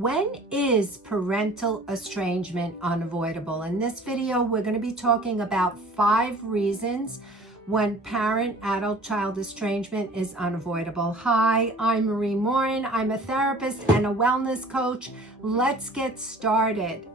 When is parental estrangement unavoidable? In this video, we're going to be talking about 5 reasons when parent-adult-child estrangement is unavoidable. Hi, I'm Marie Morin. I'm a therapist and a wellness coach. Let's get started.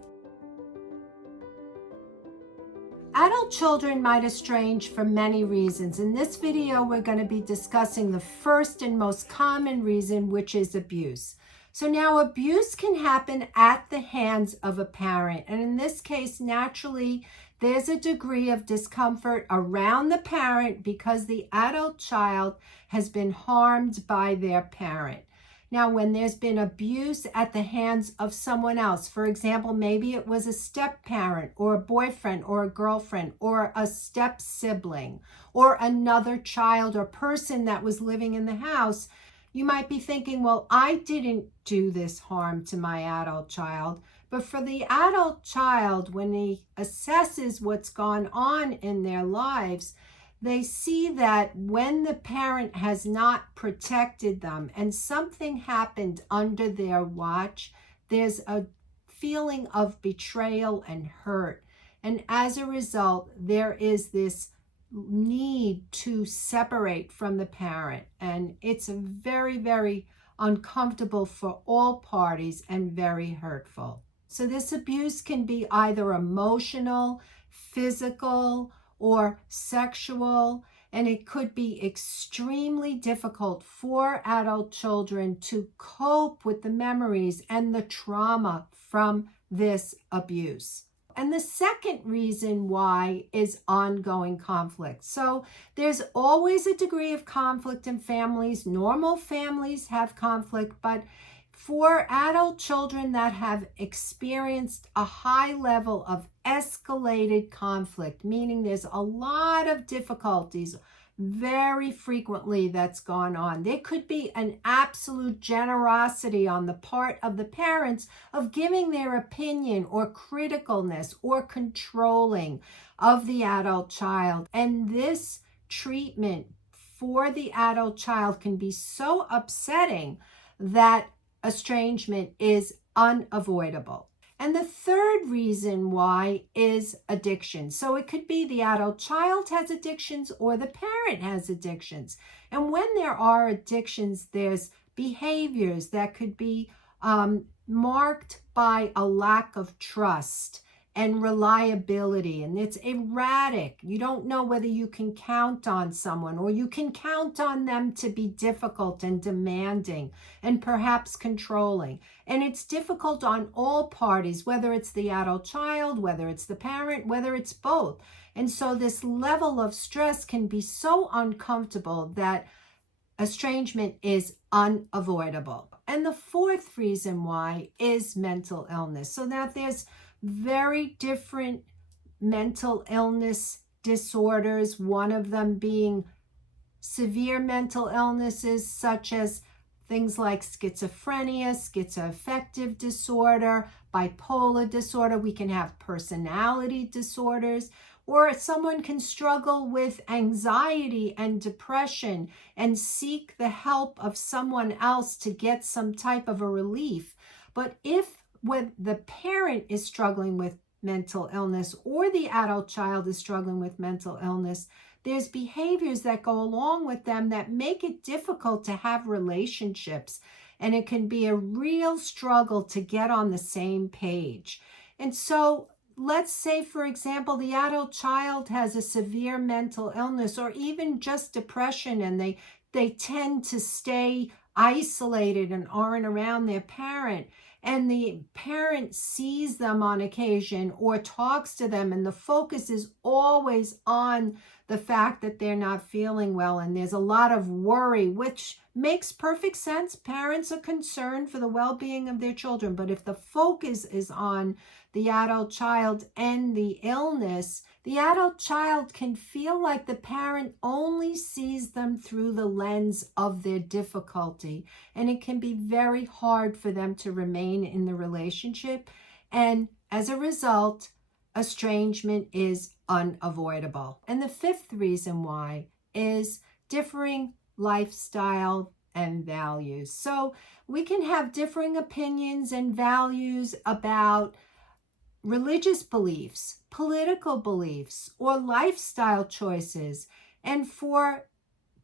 Adult children might estrange for many reasons. In this video, we're going to be discussing the first and most common reason, which is abuse. So now abuse can happen at the hands of a parent. And in this case, naturally, there's a degree of discomfort around the parent because the adult child has been harmed by their parent. Now, when there's been abuse at the hands of someone else, for example, maybe it was a step-parent or a boyfriend or a girlfriend or a step-sibling or another child or person that was living in the house, you might be thinking, well, I didn't do this harm to my adult child. But for the adult child, when he assesses what's gone on in their lives, they see that when the parent has not protected them and something happened under their watch, there's a feeling of betrayal and hurt. And as a result, there is this need to separate from the parent. And it's very, very uncomfortable for all parties and very hurtful. So this abuse can be either emotional, physical, or sexual, and it could be extremely difficult for adult children to cope with the memories and the trauma from this abuse. And the second reason why is ongoing conflict. So there's always a degree of conflict in families. Normal families have conflict, but for adult children that have experienced a high level of escalated conflict, meaning there's a lot of difficulties very frequently that's gone on. There could be an absolute generosity on the part of the parents of giving their opinion or criticalness or controlling of the adult child. And this treatment for the adult child can be so upsetting that estrangement is unavoidable. And the third reason why is addiction. So it could be the adult child has addictions or the parent has addictions. And when there are addictions, there's behaviors that could be marked by a lack of trust and reliability, and it's erratic. You don't know whether you can count on someone, or you can count on them to be difficult and demanding and perhaps controlling. And it's difficult on all parties, whether it's the adult child, whether it's the parent, whether it's both. And so this level of stress can be so uncomfortable that estrangement is unavoidable. And the fourth reason why is mental illness. So now there's very different mental illness disorders, one of them being severe mental illnesses such as things like schizophrenia, schizoaffective disorder, bipolar disorder. We can have personality disorders, or someone can struggle with anxiety and depression and seek the help of someone else to get some type of a relief. But when the parent is struggling with mental illness or the adult child is struggling with mental illness, there's behaviors that go along with them that make it difficult to have relationships. And it can be a real struggle to get on the same page. And so let's say, for example, the adult child has a severe mental illness or even just depression, and they tend to stay isolated and aren't around their parent. And the parent sees them on occasion or talks to them, and the focus is always on the fact that they're not feeling well. And there's a lot of worry, which makes perfect sense. Parents are concerned for the well-being of their children. But if the focus is on the adult child and the illness, the adult child can feel like the parent only sees them through the lens of their difficulty. And it can be very hard for them to remain in the relationship. And as a result, estrangement is unavoidable. And the fifth reason why is differing lifestyle and values. So we can have differing opinions and values about religious beliefs, political beliefs, or lifestyle choices. And for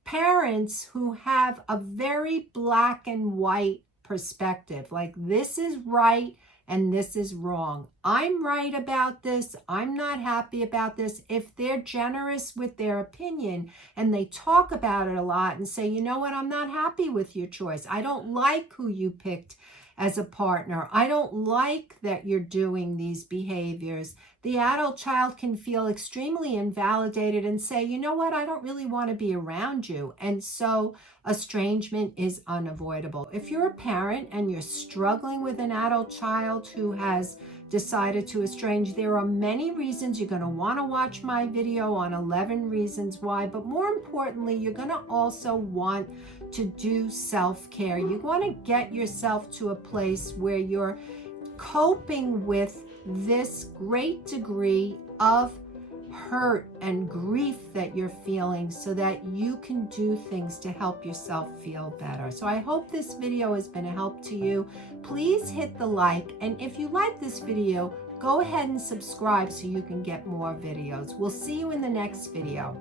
parents who have a very black and white perspective, like this is right and this is wrong. I'm right about this. I'm not happy about this. If they're generous with their opinion and they talk about it a lot and say, you know what, I'm not happy with your choice. I don't like who you picked as a partner. I don't like that you're doing these behaviors. The adult child can feel extremely invalidated and say, you know what, I don't really want to be around you. And so estrangement is unavoidable. If you're a parent and you're struggling with an adult child who has decided to estrange, there are many reasons. You're going to want to watch my video on 11 reasons why, but more importantly, you're going to also want to do self-care. You want to get yourself to a place where you're coping with this great degree of hurt and grief that you're feeling so that you can do things to help yourself feel better. So I hope this video has been a help to you. Please hit the like, and if you like this video, go ahead and subscribe so you can get more videos. We'll see you in the next video.